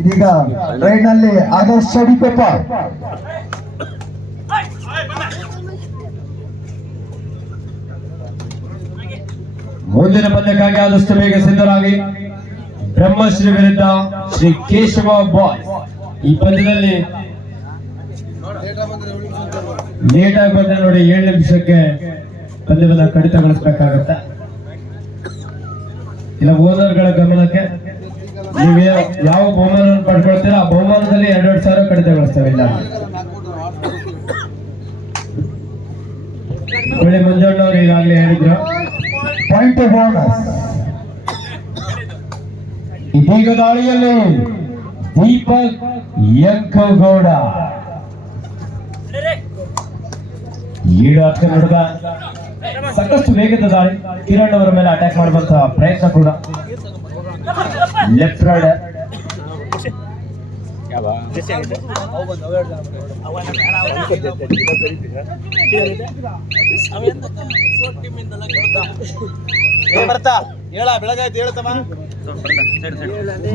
ಇದೀಗ ರೈಡ್ ನಲ್ಲಿ ಆದರ್ಶ್ ಚಡಿಕೊಪ್ಪ ಮುಂದಿನ ಪಂದ್ಯಕ್ಕಾಗಿ ಆದಷ್ಟು ಬೇಗ ಸಿದ್ಧರಾಗಿ. ಬ್ರಹ್ಮಶ್ರೀ ವಿರುದ್ಧ ಶ್ರೀ ಕೇಶವ ಬಾಯ್ಸ್. ಈ ಪಂದ್ಯದಲ್ಲಿ ಲೇಟ್ ಆಗಿ ಬಂದ್ರೆ ನೋಡಿ 7 ನಿಮಿಷಕ್ಕೆ ಪಂದ್ಯವನ್ನು ಕಡಿತಗೊಳಿಸಬೇಕಾಗತ್ತೆ. ಇಲ್ಲ ಓನರ್ಗಳ ಗಮನಕ್ಕೆ, ನೀವು ಯಾವ ಬಹುಮಾನವನ್ನು ಪಡ್ಕೊಳ್ತೀರಾ ಆ ಬಹುಮಾನದಲ್ಲಿ 2,000 ಕಡಿತಗೊಳಿಸ್ತೇವೆ. ಇಲ್ಲ ಒಳ್ಳೆ ಮಂಜಣ್ಣವ್ರು ಈಗಾಗಲೇ ಹೇಳಿದ್ರು ಪಾಯಿಂಟ್ ಬೋನಸ್. ಇದೀಗ ದಾಳಿಯಲ್ಲಿ ದೀಪಕ್ ಯಂಕಗೌಡ ಈಡು ಅಟ್ಕ ನೋಡಿದ ಸಾಕಷ್ಟು ವೇಗದ ದಾಳಿ. ಕಿರಣ್ ಅವರ ಮೇಲೆ ಅಟ್ಯಾಕ್ ಮಾಡುವಂತ ಪ್ರಯತ್ನ ಕೂಡ. ಲೆಫ್ಟ್ ರೈಡರ್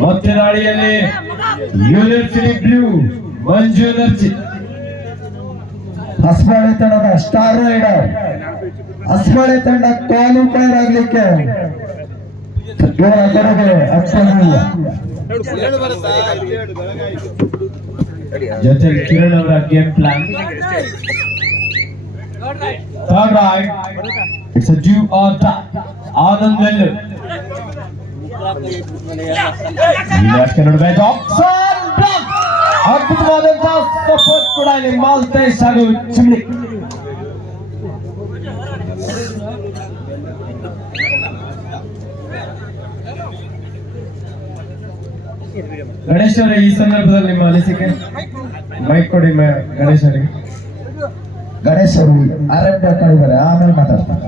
ಮತ್ತೆ ದಾಳಿಯಲ್ಲಿ ಯೂನಿವರ್ಸಿಟಿ ಬ್ಲೂ ಮಂಜು ನರ್ಜಿ. ಹೊಸಬಾಳೆ ತಂಡದ ಸ್ಟಾರ್ ರೈಡರ್. ಹೊಸಬಾಳೆ ತಂಡ ಕ್ವಾಲಿಫೈರ್ ಆಗ್ಲಿಕ್ಕೆ ಜೊತೆಗೆ ಕಿರಣ್ ಅವರ game plan. Third raid, it's a do or die. Anand ನೆಲ್ಲು ಅದ್ಭುತವಾದಂತಹ ಸಪೋರ್ಟ್ ಕೂಡ ಇಲ್ಲಿ ಮಾಲ್ತೇಶ್ ಹಾಗೂ ಚಿಮ್ಲಿ. ಗಣೇಶ್ ಅವರೇ, ಈ ಸಂದರ್ಭದಲ್ಲಿ ನಿಮ್ಮ ಅನಿಸಿಕೆ. ಮೈಕ್ ಕೊಡಿ ಗಣೇಶ್ ಅವರಿಗೆ. ಗಣೇಶ್ ಅವರು ಆರಂಭ ಕಳಿದ್ದಾರೆ, ಆಮೇಲೆ ಮಾತಾಡ್ತಾರೆ.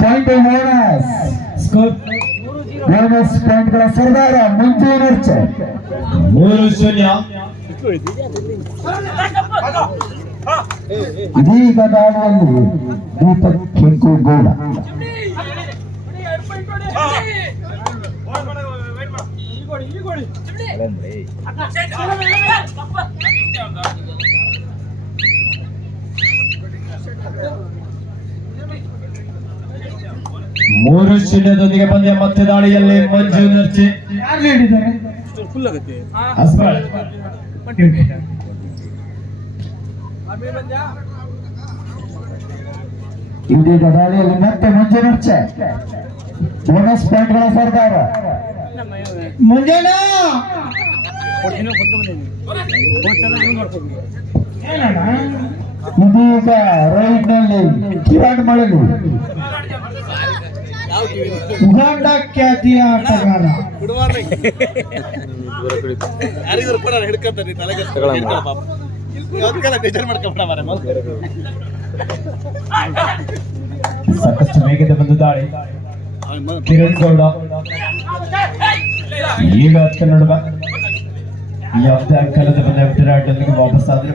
Point bonus. ಸ್ಕೋರ್ ಬೋನಸ್ ಪಾಯಿಂಟ್ಗಳ ಸರ್ದಾರ ಮಂಜು ನರ್ಚೆ 3-0. ಇದೀಗ ದಾಳಿಯಲ್ಲಿ ದೀಪಕ್ ಕೆಂಕುಗೌಡ. ಮೂರು ಶೂನ್ಯದೊಂದಿಗೆ ಪಂದ್ಯ. ಮತ್ತೆ ದಾಳಿಯಲ್ಲಿ ಮಂಜು ನರ್ಚಿ. ಹಸ್ಬಾಳ್ ಇದೀಗ ದಾಳಿಯಲ್ಲಿ ಮತ್ತೆ ಮಂಜು ನರ್ಚೆ. ಬೋನಸ್ ಪಾಯಿಂಟ್ಗಳ ಸರ್ದಾರ ಮುಂಜಾನ ಇದೀಗ ರೈಟ್ ನಲ್ಲಿ ಕಿರಣ್ ಮಳಲು. ಉಗಾಂಡ ಖ್ಯಾತಿಯ ಆಟಗಾರ. ಸಾಕಷ್ಟು ವೇಗದ ಬಂದು ದಾಳಿ. ಕಿರಣ್ ಗೌಡ ಈಗ ಅದಕ್ಕೆ ನೋಡುವ ಯಾವುದೇ ಅಂಕಲದ ಬಂದ ವಿರಾಟೊಂದಿಗೆ ವಾಪಸ್ ಆದ್ರೆ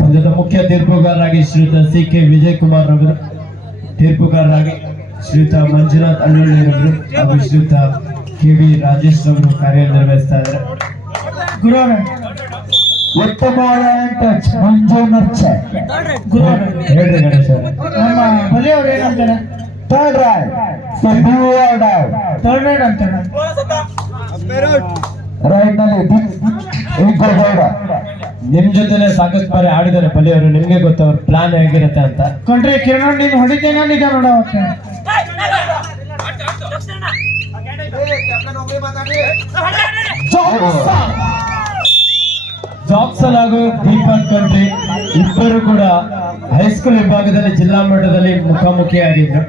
ಪಂದ್ಯದ ಮುಖ್ಯ ತೀರ್ಪುಗಾರರಾಗಿ ಶ್ರೀಯುತ ಸಿ.ಕೆ. ವಿಜಯ್ ಕುಮಾರ್ ರವರು, ತೀರ್ಪುಗಾರರಾಗಿ ಶ್ರೀಯುತ ಮಂಜುನಾಥ್ ಅಳ್ಳೂರಿರವರು ಹಾಗೂ ಶ್ರೀಯುತ ಕೆ.ವಿ. ರಾಜೇಶ್ ರವರು ಕಾರ್ಯನಿರ್ವಹಿಸ್ತಾ ಇದ್ದಾರೆ. ಉತ್ತಮವಾದ ಟಚ್ ಮಂಜು ನರ್ಚೆ. ಹೇಳ್ರಿ ಗಣೇಶ್ ಥರ್ಡ್ ರೈಡ್ ಅಂತಾರೆ. ರೈಟ್ ನಲ್ಲಿ ಗೌಡ. ನಿಮ್ ಜೊತೆನೆ ಸಾಕಷ್ಟು ಬಾರಿ ಆಡಿದ್ದಾರೆ ಪಲ್ಲಿಯವರು, ನಿಮ್ಗೆ ಗೊತ್ತು ಅವ್ರ ಪ್ಲಾನ್ ಹೇಗಿರುತ್ತೆ ಅಂತ. ಕಂಡ್ರೆ ಕಿರಣ್ ನೀನು ಹೊಡಿತೇನೆ ನಿಜ ನೋಡ. ಜಾಕ್ಸನ್ ಹಾಗೂ ದೀಪಕ್ ಕಂಡ್ರಿ ಇಬ್ಬರು ಕೂಡ ಹೈಸ್ಕೂಲ್ ವಿಭಾಗದಲ್ಲಿ ಜಿಲ್ಲಾ ಮಟ್ಟದಲ್ಲಿ ಮುಖಾಮುಖಿಯಾಗಿದ್ರು.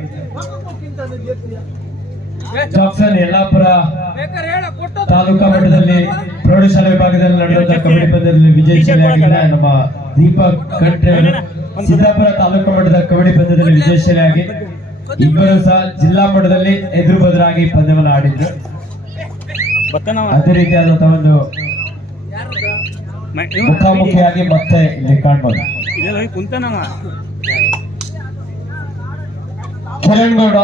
ಜಾಕ್ಸನ್ ಯಲ್ಲಾಪುರ ತಾಲೂಕಾ ಮಟ್ಟದಲ್ಲಿ ಪ್ರೌಢಶಾಲಾ ವಿಭಾಗದಲ್ಲಿ ನಡೆಯುವಂತಹ ಕಬಡ್ಡಿ ಪಂದ್ಯದಲ್ಲಿ ವಿಜಯಶಾಲಿಯಾಗಿದ್ದಾರೆ. ನಮ್ಮ ದೀಪಕ್ ಕಂಟ್ರಿ ಅವರು ಸಿದ್ದಾಪುರ ತಾಲೂಕಾ ಮಟ್ಟದ ಕಬಡ್ಡಿ ಪಂದ್ಯದಲ್ಲಿ ವಿಜಯಶಾಲಿಯಾಗಿ ಇಬ್ಬರು ಸಹ ಜಿಲ್ಲಾ ಮಟ್ಟದಲ್ಲಿ ಎದುರು ಬದಲಾಗಿ ಪಂದ್ಯವನ್ನು ಆಡಿದ್ರು. ಅದೇ ರೀತಿಯಾದಂತಹ ಒಂದು ಮುಖಾಮುಖಿಯಾಗಿ ಮತ್ತೆ ಇಲ್ಲಿ ಕಾಣ್ಬೋದು. ಕಿರಣ್ ಗೌಡ,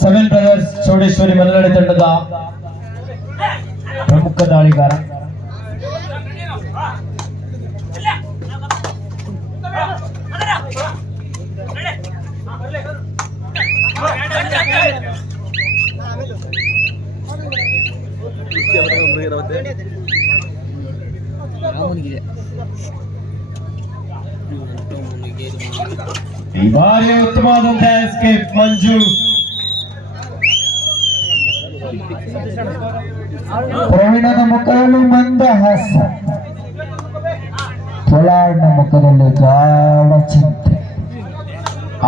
7 ಬ್ರದರ್ಸ್ ಚೌಡೇಶ್ವರಿ ಮಲೆನಾಡು ತಂಡದ ಪ್ರಮುಖ ದಾಳಿಗಾರ. ಈ ಬಾರಿ ಉತ್ತಮವಾದಂತಹ ಎಸ್ಕೇಪ್ ಮಂಜು. ಪ್ರವೀಣನ ಮುಖದಲ್ಲಿ ಮಂದಹಾಸ, ಪೊಲಾರ್ಡ್ನ ಮುಖದಲ್ಲಿ ಗಾಢ ಚಿಂತೆ.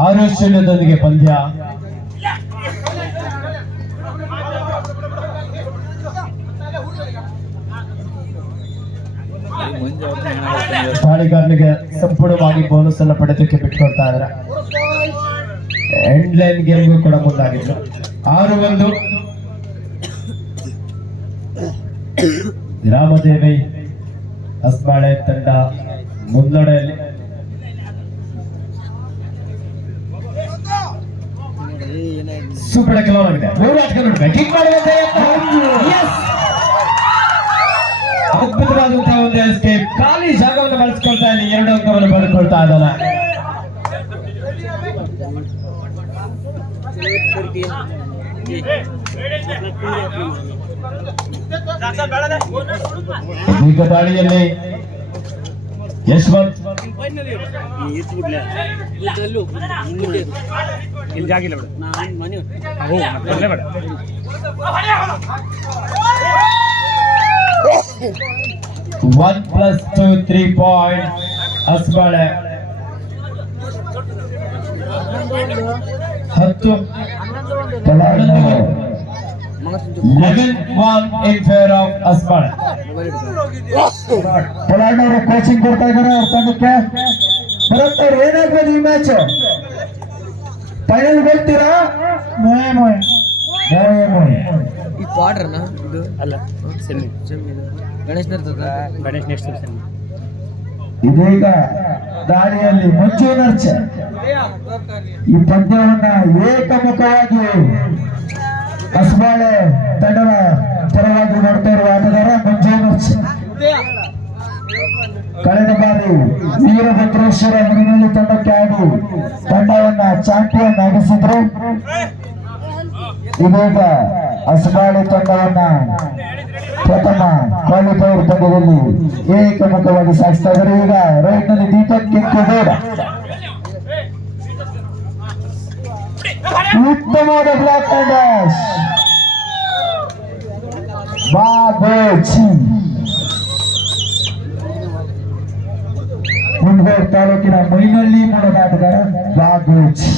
6-0 ಪಂದ್ಯ. ದಾಳಿಗಾರನಿಗೆ ಸಂಪೂರ್ಣವಾಗಿ ಬೋನಸ್ ಅನ್ನು ಪಡೆದಕ್ಕೆ ಬಿಟ್ಕೊಡ್ತಾ ಇದ್ದಾರೆ. ಎಂಡ್ ಲೈನ್ ಗೇಮ್ಗೂ ಕೂಡ ಮುಂದಾಗಿದ್ರು. 6-1 ಗ್ರಾಮದೇವಿ ಹೊಸಬಾಳೆ ತಂಡ ಮುನ್ನಡೆಯಲ್ಲಿ. ಸೂಪರ್ ಕೆಲವು ಆಗಿದೆ. ಅದ್ಭುತವಾದಂತಹ ಒಂದು ಎಸ್ಕೇಪ್. ಖಾಲಿ ಜಾಗವನ್ನು ಬಳಸ್ಕೊಳ್ತಾ ಇಲ್ಲಿ 2 ಅಂಕವನ್ನು ಪಡೆದುಕೊಳ್ತಾ ಇದ್ದಾನೆ. ಈಗ ದಾಳಿಯಲ್ಲಿ Yashwant One plus 2 3 point. Hosabale 10 11-1 in favor of Hosabale. ಪೊಲಾರ್ಡ್ನವರು ಕೋಚಿಂಗ್ ಕೊಡ್ತಾ ಇದ್ದಾರೆ ಅವ್ರ ತಂಡಕ್ಕೆ. ಭರತ್ ಅವ್ರು ಏನಾಗ್ಬೋದು ಈ ಮ್ಯಾಚ್? ಫೈನಲ್ ಗೆಲ್ತೀರಾ? ಮೊಯೆ ಮೊಯೆ ಮೊಯೆ ಮೊಯೆ. ಈ ಕ್ವಾರ್ಟರ್ನ ಇದು ಅಲ್ಲ ಸೆಮಿ ಗಣೇಶ್ ಇರ್ತದ. Ganesh next semi. ಇದೀಗ ದಾಳಿಯಲ್ಲಿ ಮಂಜು ನರ್ಚೆ ಈ ಪಂದ್ಯವನ್ನ ಏಕಮುಖವಾಗಿ ಹೊಸಬಾಳೆ ತಂಡದ ಪರವಾಗಿ ನೋಡ್ತಾ ಇರುವ ಆಟಗಾರ ಮಂಜು ನರ್ಚೆ. ಕಳೆದ ಬಾರಿ ವೀರಭದ್ರೇಶ್ವರ ಮನೆಯಲ್ಲಿ ತಂಡಕ್ಕೆ ಆಡಿ ತಂಡವನ್ನ ಚಾಂಪಿಯನ್ ಆಗಿಸಿದ್ರು. ಇದೀಗ ಹೊಸಬಾಳೆ ತಂಡವನ್ನ ಪ್ರಥಮ ಕ್ವಾಲಿಫೈಯರ್ ಪಂದ್ಯದಲ್ಲಿ ಏಕಮುಖವಾಗಿ ಸಾಗಿಸ್ತಾ ಇದ್ದಾರೆ. ಈಗ ರೈಟ್ ನಲ್ಲಿ ದೀಪಕ್ ಕೆಂಪೇಗೌಡ ಉತ್ತಮವಾದ ಬ್ಲಾಕ್ ಅಂಡ್ ಡ್ಯಾಶ್. ಬಾಗೋಚಿ ಮುಂಡಗೋಡ್ ತಾಲೂಕಿನ ಮೈನಳ್ಳಿ ಮೂಲದ ಆಟಗಾರ ಬಾಗೋಚಿ.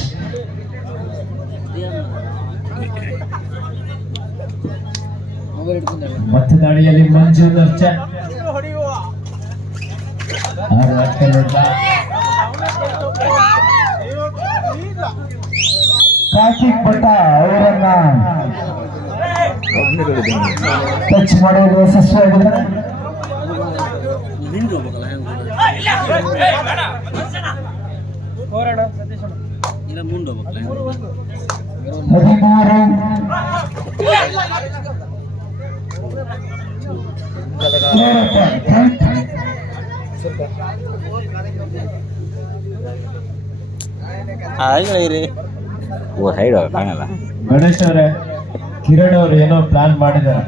ಮತ್ತೆ ದಾಳಿಯಲ್ಲಿ ಮಂಜು ನರ್ಚೆ ಕಾರ್ತಿಕ್ ಭಟ್ಟ ಅವರನ್ನ ಟಚ್ ಮಾಡುವುದು ಯಶಸ್ವಿಯಾಗಿದ್ದಾರೆ. ಗಣೇಶ್ ಅವರೇ, ಕಿರಣ್ ಅವರು ಏನೋ ಪ್ಲಾನ್ ಮಾಡಿದ್ದಾರೆ.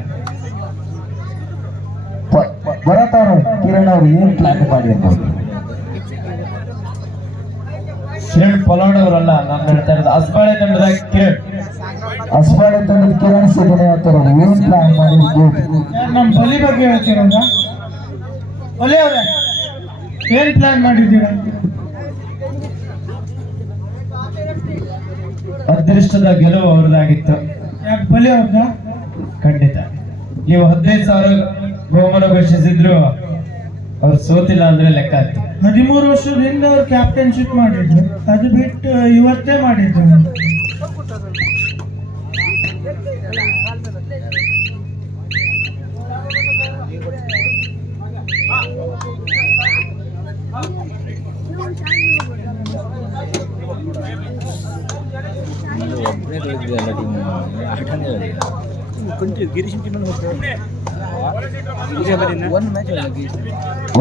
ಭರತ್ ಅವರು ಕಿರಣ್ ಅವರು ಏನ್ ಪ್ಲಾನ್ ಮಾಡಿರ್ಬೋದು? ಕಿರಣ್ ಪೊಲಾರ್ಡ್ ಅವರಲ್ಲ, ನಾನು ಹೇಳ್ತಾ ಇರೋದು ಹೊಸಬಾಳೆ ತಂಡದ ಕಿರಣ್. ಹೊಸಬಾಳೆ ತಂಡದ ಕಿರಣ್ ಸಿದ್ದನೆ ಅಂತಾರೆ. ಏನ್ ಪ್ಲಾನ್ ಮಾಡಿರ್ಬೋದು? ನಮ್ಮ ಬಲಿ ಬಗ್ಗೆ ಹೇಳ್ತಿರೋದ? ಬಲಿ ಅವ್ರೆ ಏನ್ ಪ್ಲಾನ್ ಮಾಡಿದ್ದೀರಾ? ಅದೃಷ್ಟದ ಗೆಲುವು ಅವ್ರದ್ದಾಗಿತ್ತು. ಯಾಕೆ ಬಲಿ ಅವ್ರದ? ಖಂಡಿತ. ನೀವು 15,000 ಬಹುಮಾನ ಘೋಷಿಸಿದ್ರು ಅವ್ರು ಸೋತಿಲ್ಲ ಅಂದ್ರೆ ಲೆಕ್ಕ ಆಗ್ತದೆ. 13 ವರ್ಷದಿಂದ ಅವ್ರು ಕ್ಯಾಪ್ಟನ್ಶಿಪ್ ಮಾಡಿದ್ರು, ಅದು ಬಿಟ್ಟು ಇವತ್ತೇ ಮಾಡಿದ್ರು.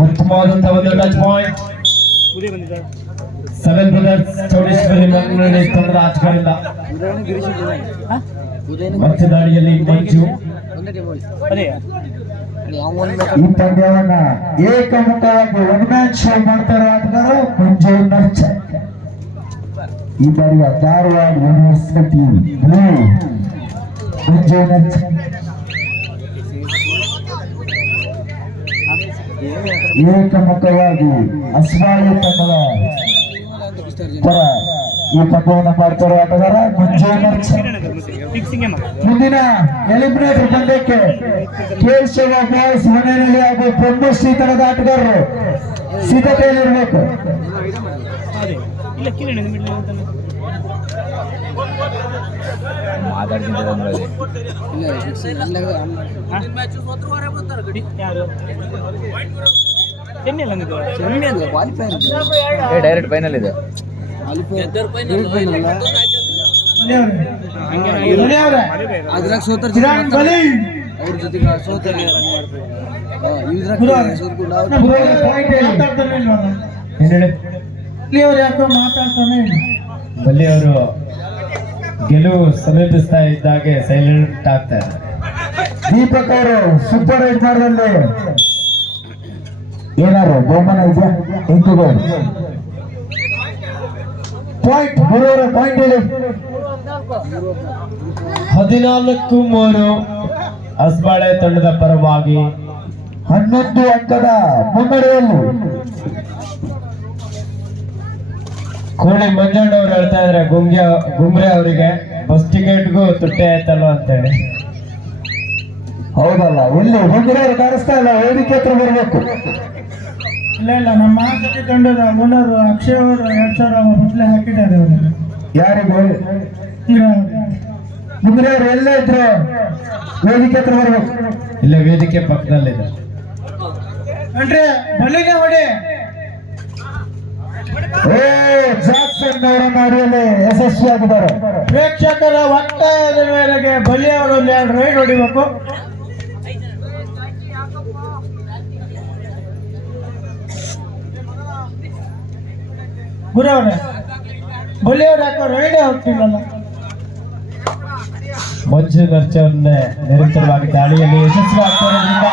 ಉತ್ತಮವಾದಂತಹ ಒಂದು ಟಚ್ ಪಾಯಿಂಟ್. 7 ಬ್ರದರ್ಸ್ ಚೌಡೇಶ್ವರಿ ಮಂಗಳೂರಿನ ತಂಡದ ಆಟಗಾರರಿಂದ ಮತ್ತೆ ದಾಳಿಯಲ್ಲಿ ಮಂಜು. ಈ ಪಂದ್ಯವನ್ನ ಏಕಮುಖವಾಗಿ ಒನ್ ಮ್ಯಾನ್ ಶೋ ಮಾಡ್ತಾರೆ ಆಟಗಾರ ಮಂಜು ನರ್ಚ. ಈ ಬಾರಿಯ ಧಾರವಾಡ ಯೂನಿವರ್ಸಿಟಿ ಬ್ಲೂ ಮಂಜು ನರ್ಚ. ಏಕಮುಖವಾಗಿ ಅಸ್ಮಾಳಿ ತಂಡದ ಪರ ಈ ಪಂದ್ಯವನ್ನು ಮಾಡ್ತಾರೆ ಆಟಗಾರ ಮಂಜು ನರ್ಚ. ಮುಂದಿನ ಎಲಿಮಿನೇಟರ್ ಪಂದ್ಯಕ್ಕೆ ಕೇಶವ ಬಾಯ್ಸ್ ಮನೆಯಲ್ಲಿ ಹಾಗೂ ಪ್ರಮುಖ ತಂಡದ ಆಟಗಾರರು ಸಿದ್ಧತೆಯಲ್ಲಿರಬೇಕು. ಡೈರೆಕ್ಟ್ ಫೈನಲ್ ಇದೆ. ಅದ್ರಾಗ ಸೋತರ ಅವ್ರ ಜೊತೆಗೆ ಸೋತರ ಯಾಕೋ ಮಾತಾಡ್ತಾನೆ. ಬಲ್ಲಿ ಅವರು ಗೆಲುವು ಸಮೀಪಿಸ್ತಾ ಇದ್ದಾಗೆ ಸೈಲೆಂಟ್ ಆಗ್ತಾರೆ. ದೀಪಕ್ ಅವರು ಸೂಪರ್ ರೈಡ್ ಮಾಡಿದಲ್ಲಿ ಏನಾರು ಬಹುಮಾನ ಇದೆಯಾ? ಎಂಕುಗಳು ಪಾಯಿಂಟ್ ಮೂರವರ ಪಾಯಿಂಟ್ ಹೇಳಿ. 14-3 ಅಸ್ಬಾಳೆ ತಂಡದ ಪರವಾಗಿ 11 ಅಂಕದ ಮುನ್ನಡೆಯಲ್ಲಿ. ಕೋಳಿ ಮಂಜಣ್ಣ ಅವ್ರು ಹೇಳ್ತಾ ಇದ್ರೆ ಗುಮ್ರೆ ಅವರಿಗೆ ಬಸ್ ಟಿಕೆಟ್ಗೂ ತುಟ್ಟೆ ಆಯ್ತಲ್ಲ ಅಂತೇಳಿ. ಹೌದಲ್ಲ, ಇಲ್ಲಿ ಹುಡುಗರು ಕಾಣಿಸ್ತಾ ಇಲ್ಲ, ವೇದಿಕೆ ಹತ್ರ ಬರಬೇಕು. ಇಲ್ಲ ನಮ್ಮ ಆಸಕ್ತಿ ತಂಡದ ಓನರ್ ಅಕ್ಷಯ್ ಅವರು 2000 ಬಟ್ಲೆ ಹಾಕಿದ್ದಾರೆ. ಅವರಿಗೆ ಯಾರಿಗೂ ಮುಂದೆ ಅವರು ಎಲ್ಲ ಇದ್ರು ವೇದಿಕೆ ಹತ್ರ ಬರಬೇಕು. ಇಲ್ಲ ವೇದಿಕೆ ಪಕ್ಕದಲ್ಲಿದೆ ಅಂದ್ರೆ ಬಲಿನೇ ಹೊಡಿ. ಜಾಕ್ಸನ್ ಅವರ ಮಾಡಿಯಲ್ಲಿ ಯಶಸ್ವಿಯಾಗಿದ್ದಾರೆ. ಪ್ರೇಕ್ಷಕರ ಒತ್ತಾಯದ ಮೇರೆಗೆ ಬಲಿ ಅವರು 2 ರೈಡ್ ಹೊಡಿಬೇಕು. ಗುರವ್ರೆ ಬಲಿ ಅವ್ರು ಯಾಕೋ ರೈಡೇ ಹೋಗ್ತಿಲ್ಲಲ್ಲ. ಮಂಜು ನರ್ಚವನ್ನೇ ನಿರಂತರವಾಗಿ ದಾಳಿಯಲ್ಲಿ ಯಶಸ್ವಿ ಆಗ್ತಿರೋದ್ರಿಂದ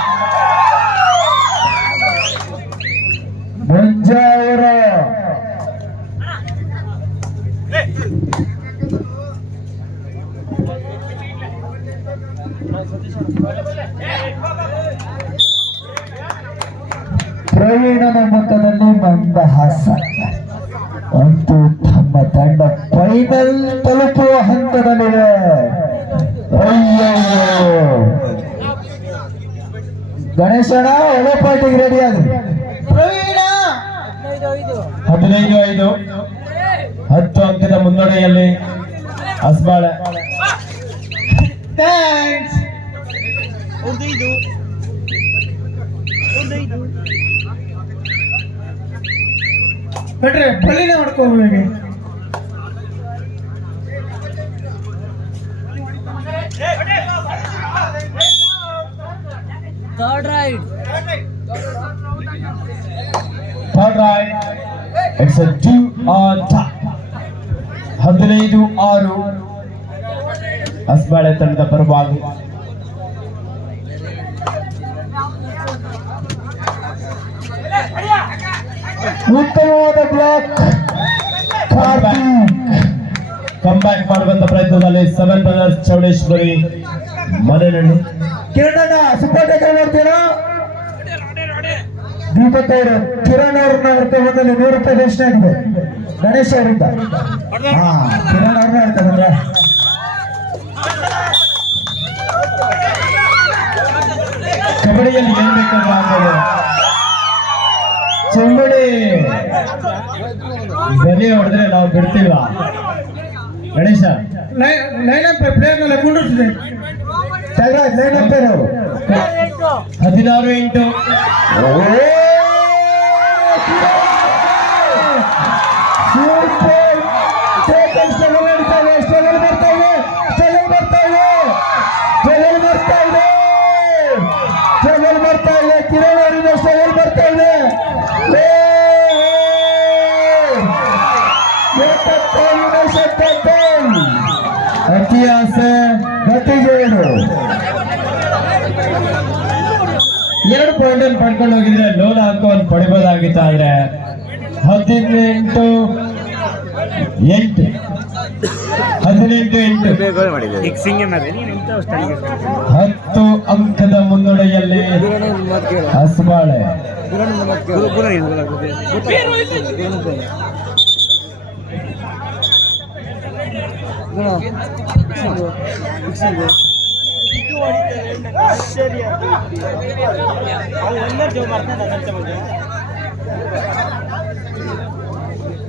ಮಂಜ ಅವರ ಪ್ರವೀಣನ ಮೊತ್ತದಲ್ಲಿ ಮಂದಹಾಸ. ಅಂತೂ ತಮ್ಮ ತಂಡ ಫೈನಲ್ ತಲುಪುವ ಹಂತದಲ್ಲಿದೆ. ಅಯ್ಯಯ್ಯೋ, ಗಣೇಶಣ್ಣ ಒಳ್ಳೆ ಪಾರ್ಟಿಗೆ ರೆಡಿ ಆಗಿ. ಪ್ರವೀಣ 15-5 10 ಅಂಕದ ಮುನ್ನಡೆಯಲ್ಲಿ ಅಸ್ಬಾಳೆ. ಥ್ಯಾಂಕ್ಸ್. ಬಿಟ್ರೆ ಬಲಿನೇ ಮಾಡ್ಕೋಬೇಕು. Third raid it's a 2 on top. 15-6 ಅಸ್ಬಾಳೆ ತಂಡದ ಪರವಾಗಿ. ಉತ್ತಮವಾದ ಬ್ಲಾಕ್. ಕಂಬ್ಯಾಕ್ ಮಾಡುವಂತ ಪ್ರಯತ್ನದಲ್ಲಿ 7 ಬ್ರದರ್ಸ್ ಚೌಡೇಶ್ವರಿ ಮನೆಯಲ್ಲಿ. ಕಿರಣಣ್ಣ ಸೂಪರ್ ಟೇಕರ್ ಮಾಡ್ತೀರಾ? ದೀಪಕ್ ಅವರು ಕಿರಣ್ ಅವ್ರನ್ನ ಹೊರತು ಬಂದಲ್ಲಿ 100 ರೂಪಾಯಿ ಘೋಷಣೆ ಆಗಿದೆ ಗಣೇಶ್ ಅವರಿಂದ. ಕಿರಣ್ ಅವ್ರನ್ನ ಹೇಳ್ತಾ ಬಂದ್ರೆ ಕಬಡ್ಡಿಯಲ್ಲಿ ಏನ್ ಬೇಕಾದ್ರೂ ಆಗ್ಬೋದು. ಚೆಂಬಡಿ ಬಲಿ ಹೊಡೆದ್ರೆ ನಾವು ಬಿಡ್ತೀವ. ಗಣೇಶ ಲೈನ್ ಅಪ್ ಪ್ಲೇಯರ್ನೆಲ್ಲ ಕುಂಡಿರ್ತಿದೆ. Line up 16-8. ಕಿರಣ್ ಅವರಿಂದ ಸ್ಟ್ರಗಲ್ ಬರ್ತಾ ಇದೆ. ಇತಿಹಾಸ ಗತಿಗೇಡು 2 ಪಾಯಿಂಟ್ ಅನ್ನು ಪಡ್ಕೊಂಡು ಹೋಗಿದ್ರೆ ಲೋನ್ ಹಾಕೊಂಡು ಪಡಿಬೋದಾಗಿತ್ತು. ಆದ್ರೆ 18-8 10 ಅಂಕದ ಮುನ್ನಡೆಯಲ್ಲಿ ಹಸ್ಬಾಳೆ.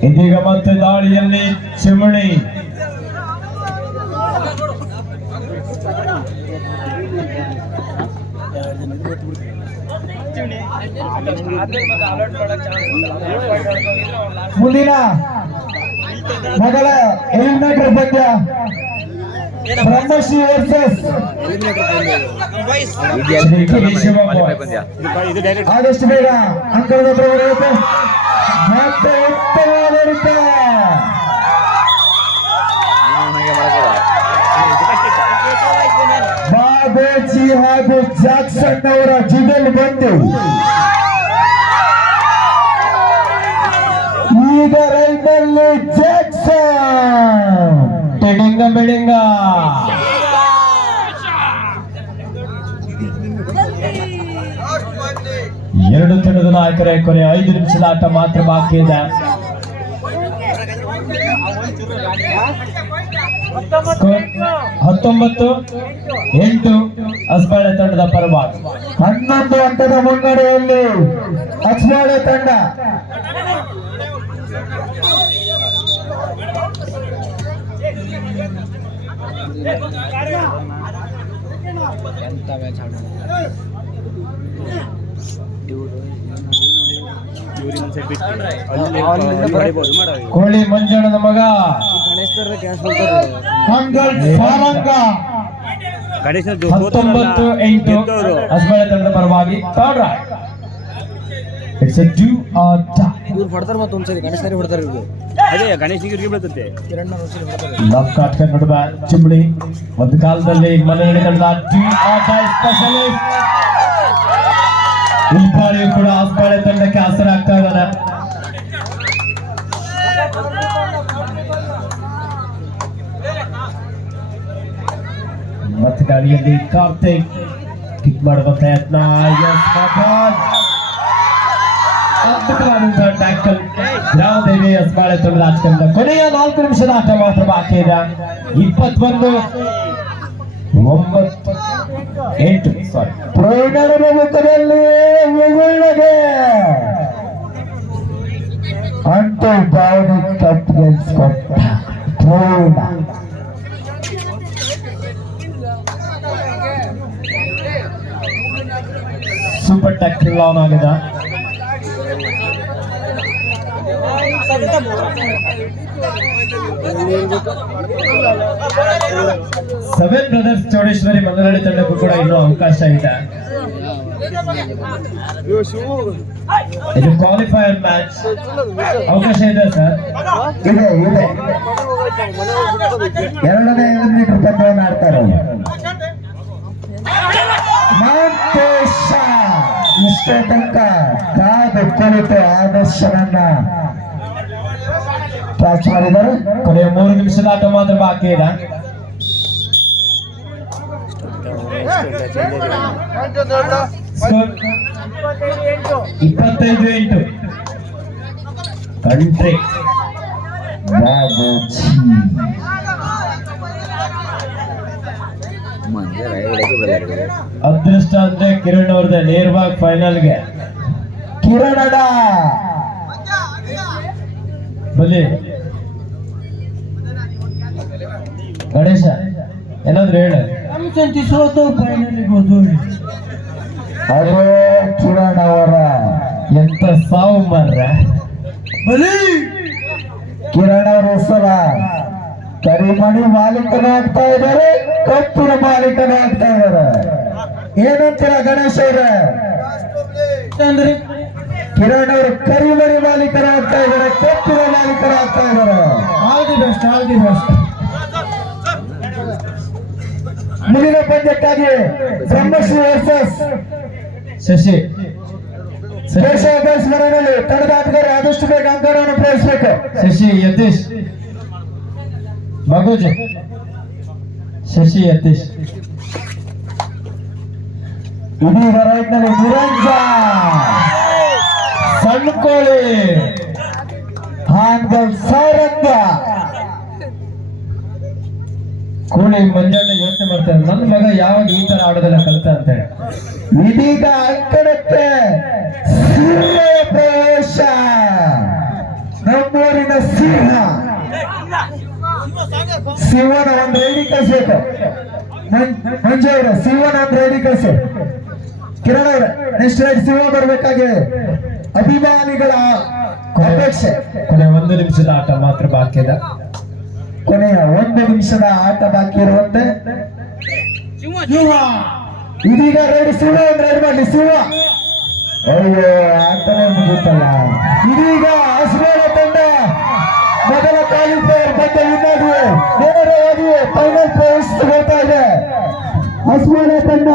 ಇದೀಗ ಮತ್ತೆ ದಾಳಿಯಲ್ಲಿ ಚಿಮಣಿ. ಮುಂದಿನ ಮೊದಲ ಎಲಿಮಿನೇಟರ್ ಪಂದ್ಯ ಬ್ರಹ್ಮಶ್ರೀ ವರ್ಸಸ್ ಆದಷ್ಟು ಬೇಗ ಅಂಕದ ಬರಬೇಕು. ಮತ್ತೆ ಉತ್ತಮವಾದ ರೀತ ಬಾಬೇಜಿ ಹಾಗೂ ಜಾಕ್ಸನ್ ಅವರ ಜಿಗಲ್ ಬಂದು ಈಗ ರೈತಲ್ಲಿ ಜಾಕ್ಸನ್ ಟಿಡಿಂಗ ಬಿಡಿಂಗ. ಎರಡು ತಂಡದ ನಾಯಕರ ಕೊನೆ 5 ನಿಮಿಷದ ಆಟ ಮಾತ್ರ ಬಾಕಿ ಇದೆ. 19-8 ಹಸ್ಬಾಳೆ ತಂಡದ ಪರವಾಗಿ. 11 ಅಂಕದ ಮುನ್ನಡೆಯಲ್ಲಿ ಹಸ್ಬಾಳೆ ತಂಡ. ಕೋಳಿ ಮಂಜಣ್ಣನ ಮಗ ಮಂಗಲ್ ಸಾರಂಗ 19-8 ಹಸ್ಬಾಳೆ ತಂಡದ ಪರವಾಗಿ. Third right. It's A do or die. ಇವ್ರು ಹೊಡ್ತಾರೆ ಮತ್ತೊಂದ್ಸರಿ ಗಣೇಶ್ ಹೊಡ್ತಾರೆ ಇವ್ರು. ಅದೇ ಗಣೇಶ್ ಇವ್ರಿಗೆ ಬೀಳ್ತದೆ. ಲವ್ ಕಾಟ್ ನೋಡುವ ಚಿಮಣಿ ಒಂದು ಕಾಲದಲ್ಲಿ ಮನೆಯಲ್ಲಿ ತಂಡ ಡೂ ಆರ್ ಡೈ ಸ್ಪೆಷಲಿಸ್ಟ್. ಈ ಬಾರಿಯೂ ಕೂಡ ಹಸ್ಬಾಳೆ ತಂಡಕ್ಕೆ ಆಸರಾಗ್ತಾ ಇದ್ದಾರೆ. ಮತ್ತೆ ಗಾಳಿಯಲ್ಲಿ ಕಾರ್ತಿಕ್ ಕಿಕ್ ಮಾಡುವ ಪ್ರಯತ್ನ. ಅದ್ಭುತವಾದಂತಹ ಟ್ಯಾಕಲ್. ಗ್ರಾಮದೇವಿ ಹಸ್ಬಾಳೆ ತಂಡದ ಆಟದಿಂದ ಕೊನೆಯ 4 ನಿಮಿಷದ ಆಟ ಮಾತ್ರ ಬಾಕಿ ಇದೆ. 21-9 ಸಾರಿ ಪ್ರಯಾಣದ ಮುಖದಲ್ಲಿ ಮುಗುಳ್ನಗೆ ಅಂತೂ ಭಾವನೆ ಕಪ್ ಗೆಲ್ಸ್ಕೊಟ್ಟ ಪೂರ್ಣ. ಸೂಪರ್ ಟ್ಯಾಕಲ್ ಆನ್ ಆಗಿದೆ. ಸೆವೆನ್ ಬ್ರದರ್ಸ್ ಚೌಡೇಶ್ವರಿ ಮಂಗನಹಳ್ಳಿ ತಂಡಕ್ಕೂ ಕೂಡ ಇನ್ನೂ ಅವಕಾಶ ಇದೆ. ಇದು ಕ್ವಾಲಿಫೈಯರ್ ಮ್ಯಾಚ್. ಅವಕಾಶ ಇದೆ ಸರ್. ಇದೆ 2ನೇ ಎಲಿಮಿನೇಟರ್ ಪಂದ್ಯವನ್ನು ಆಡ್ತಾರೆ. ಮಂತೇಶ ಇಷ್ಟೇ ತನಕ ಕಾದು ಕುಳಿತು ಆದರ್ಶನನ್ನ ಕ್ಯಾಚ್ ಮಾಡಿದ್ದಾರೆ. ಕೊನೆಯ 3 ನಿಮಿಷದ ಆಟ ಮಾತ್ರ ಬಾಕಿ ಇದೆ. Score 25-8 country. ಅದೃಷ್ಟ ಅಂದ್ರೆ ಕಿರಣ್ ಅವ್ರದ್ದು ನೇರವಾಗಿ ಫೈನಲ್ಗೆ. ಕಿರಣದ ಬಲಿ ಗಣೇಶ ಏನಾದ್ರು ಹೇಳ. ಸಂತಿ ಸೋತು ಫೈನಲ್ ಹೋದ್ರು. ಅದೇ ಕಿರಣ್ ಅವರ ಎಂತ ಸಾವು ಮಾರ್ರ. ಬಲಿ ಕಿರಣ್ ಅವರ ಹೆಸರ ಕರಿಮಣಿ ಮಾಲೀಕನಾಗ್ತಾ ಇದ್ದಾರೆ, ಕಪ್ಪಿನ ಮಾಲೀಕನಾಗ್ತಾ ಇದ್ದಾರೆ. ಏನಂತೀರ ಗಣೇಶ್ ಅವ್ರ? ಅಂದ್ರೆ ಕಿರಣ್ ಅವರು ಕರಿಮಣಿ ಮಾಲೀಕರಾಗ್ತಾ ಇದ್ದಾರೆ, ಕಪ್ಪಿನ ಮಾಲೀಕರಾಗ್ತಾ ಇದ್ದಾರೆ. All the best, all the best. ಮುಂದಿನ ಪಂದ್ಯಕ್ಕಾಗಿ ಬ್ರಹ್ಮಶ್ರೀ ವರ್ಸಸ್ ಶಶಿ ಕೇಶವ ಬೇಸ್ಮರನಲ್ಲಿ ತಂಡದ ಆಟಗಾರ ಆದಷ್ಟು ಬೇಗ ಅಂಕಣವನ್ನು ಪ್ರವೇಶಿಸಬೇಕು. ಶಶಿ ಯತೀಶ್ ಮಗುಜಿ ಶಶಿ ಯತೀಶ್. ಇದೀಗ ರೈಟ್ ನಲ್ಲಿ ನಿರಂಜನ್ ಸಣ್ಣ ಕೋಳಿ ಹಾನ್ಗಲ್ ಸಾರಂಗ ಕೋಳಿ ಮಂಜಣ್ಣ ಯೋಚನೆ ಮಾಡ್ತಾರೆ, ನನ್ನ ಮಗ ಯಾವಾಗ ಈ ತರ ಆಡೋದೆಲ್ಲ ಕಲಿತ ಅಂತ ಹೇಳಿ. ಇದೀಗ ಅಂಕಣಕ್ಕೆ ಸಿಂಹದ ಪ್ರವೇಶ. ನಮ್ಮೂರಿನ ಸಿಂಹನ ಒಂದು ರೇಡಿ ಕಳಿಸ್ಬೇಕು. ಮಂಜು ಅವ್ರ ಸಿಂಹನ ಒಂದು ರೇಡಿ ಕಳಿಸಿ. ಕಿರಣ್ ಅವ್ರ ನೆಕ್ಸ್ಟ್ ರೈಡ್ ಸಿಂಹ ಬರ್ಬೇಕಾಗಿ ಅಭಿಮಾನಿಗಳ ಅಪೇಕ್ಷೆ. ಕೊನೆ 1 ನಿಮಿಷದ ಆಟ ಮಾತ್ರ ಬಾಕಿ ಇದೆ. ಕೊನೆಯ 1 ನಿಮಿಷದ ಆಟ ಬಾಕಿ ಇರುವಂತೆ ಇದೀಗ ರೆಡಿ. ಸಿಂಹ ಒಂದು ರೈಡ್ ಮಾಡಲಿ. ಸಿಂಹ ಅಯ್ಯೋ ಆಟನೇ ಮುಗಿತಲ್ಲ. ಇದೀಗ ಹಸ್ಬೇಡ ತಂಡ ಮೊದಲ ಕ್ವಾಲಿಫೈಯರ್ ಬಂದ ವಿನ್ನಾಗಿ ನೇರವಾಗಿ ಫೈನಲ್ ಪ್ರವೇಶಿಸಬೇಕಾಗಿದೆ. ಹಸ್ಬೇಡ ತಂಡ